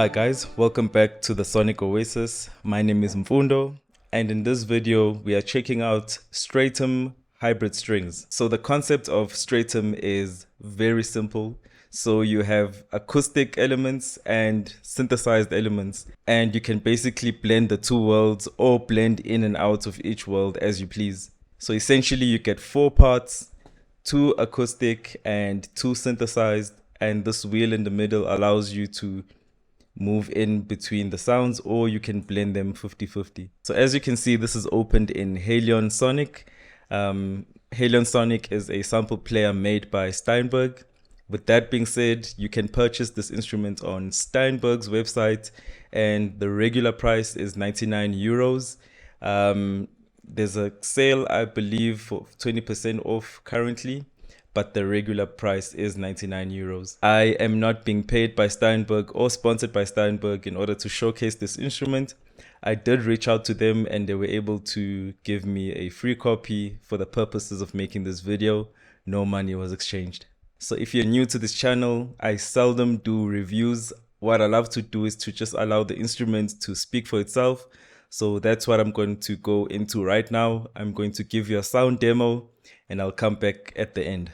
Hi guys, welcome back to the Sonic Oasis. My name is Mfundo, and in this video we are checking out Stratum hybrid strings. So the concept of Stratum is very simple. So you have acoustic elements and synthesized elements, and you can basically blend the two worlds or blend in and out of each world as you please. So essentially you get 4 parts, 2 acoustic and 2 synthesized, and this wheel in the middle allows you to move in between the sounds, or you can blend them 50-50. So as you can see, this is opened in Halion Sonic. Halion Sonic is a sample player made by Steinberg. With that being said, you can purchase this instrument on Steinberg's website, and the regular price is 99 euros. There's a sale, I believe, for 20% off currently, but the regular price is 99 euros. I am not being paid by Steinberg or sponsored by Steinberg in order to showcase this instrument. I did reach out to them and they were able to give me a free copy for the purposes of making this video. No money was exchanged. So if you're new to this channel, I seldom do reviews. What I love to do is to just allow the instrument to speak for itself. So that's what I'm going to go into right now. I'm going to give you a sound demo and I'll come back at the end.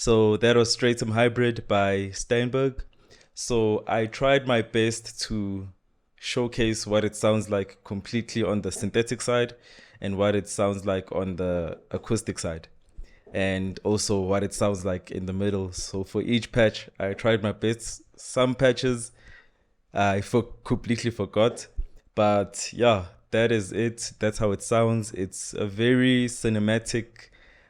So that was Stratum Hybrid by Steinberg. So I tried my best to showcase what it sounds like completely on the synthetic side and what it sounds like on the acoustic side, and also what it sounds like in the middle. So for each patch, I tried my best. Some patches I completely forgot, but yeah, that is it. That's how it sounds. It's a very cinematic,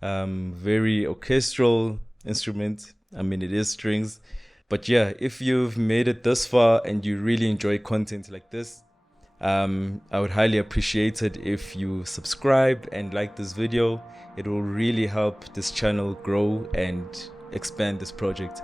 very orchestral instrument. I mean, it is strings. But yeah, if you've made it this far and you really enjoy content like this, I would highly appreciate it if you subscribe and like this video. It will really help this channel grow and expand this project.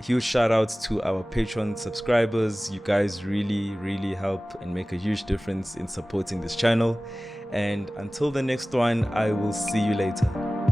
Huge shout outs to our Patreon subscribers. You guys really help and make a huge difference in supporting this channel. And until the next one, I will see you later.